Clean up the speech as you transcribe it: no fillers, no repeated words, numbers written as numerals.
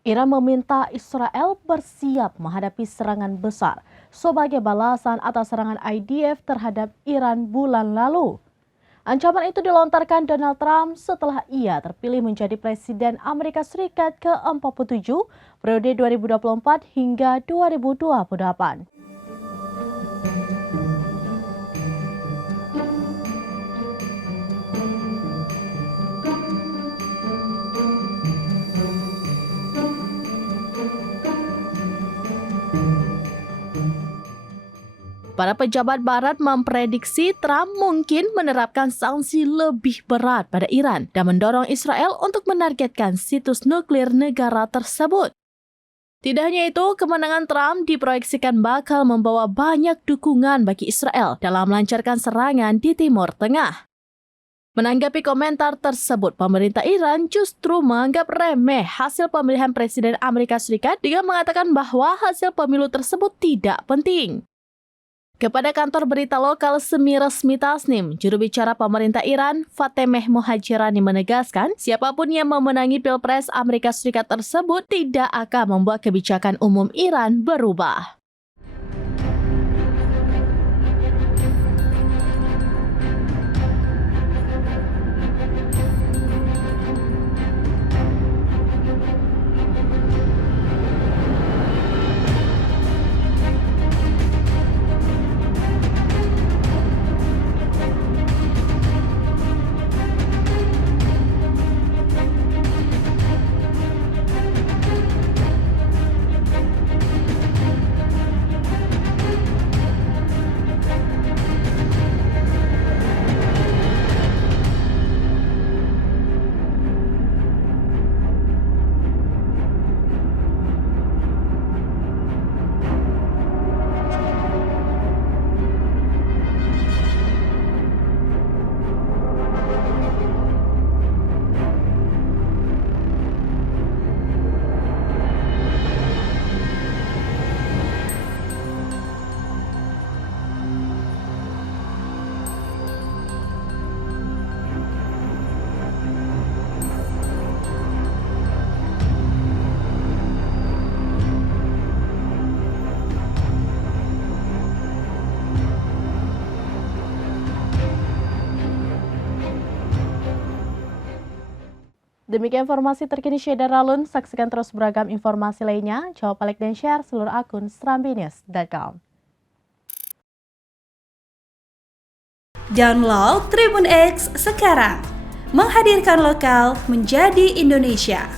Iran meminta Israel bersiap menghadapi serangan besar sebagai balasan atas serangan IDF terhadap Iran bulan lalu. Ancaman itu dilontarkan Donald Trump setelah ia terpilih menjadi Presiden Amerika Serikat ke-47 periode 2024 hingga 2028. Para pejabat barat memprediksi Trump mungkin menerapkan sanksi lebih berat pada Iran dan mendorong Israel untuk menargetkan situs nuklir negara tersebut. Tidak hanya itu, kemenangan Trump diproyeksikan bakal membawa banyak dukungan bagi Israel dalam melancarkan serangan di Timur Tengah. Menanggapi komentar tersebut, pemerintah Iran justru menganggap remeh hasil pemilihan Presiden Amerika Serikat dengan mengatakan bahwa hasil pemilu tersebut tidak penting. Kepada kantor berita lokal semi-resmi Tasnim, juru bicara pemerintah Iran, Fatemeh Mohajirani menegaskan, siapapun yang memenangi Pilpres Amerika Serikat tersebut tidak akan membuat kebijakan umum Iran berubah. Demikian informasi terkini Syeda Ralun. Saksikan terus beragam informasi lainnya. Jawab, like, dan share seluruh akun serambinews.com. Download Tribun X sekarang. Menghadirkan lokal menjadi Indonesia.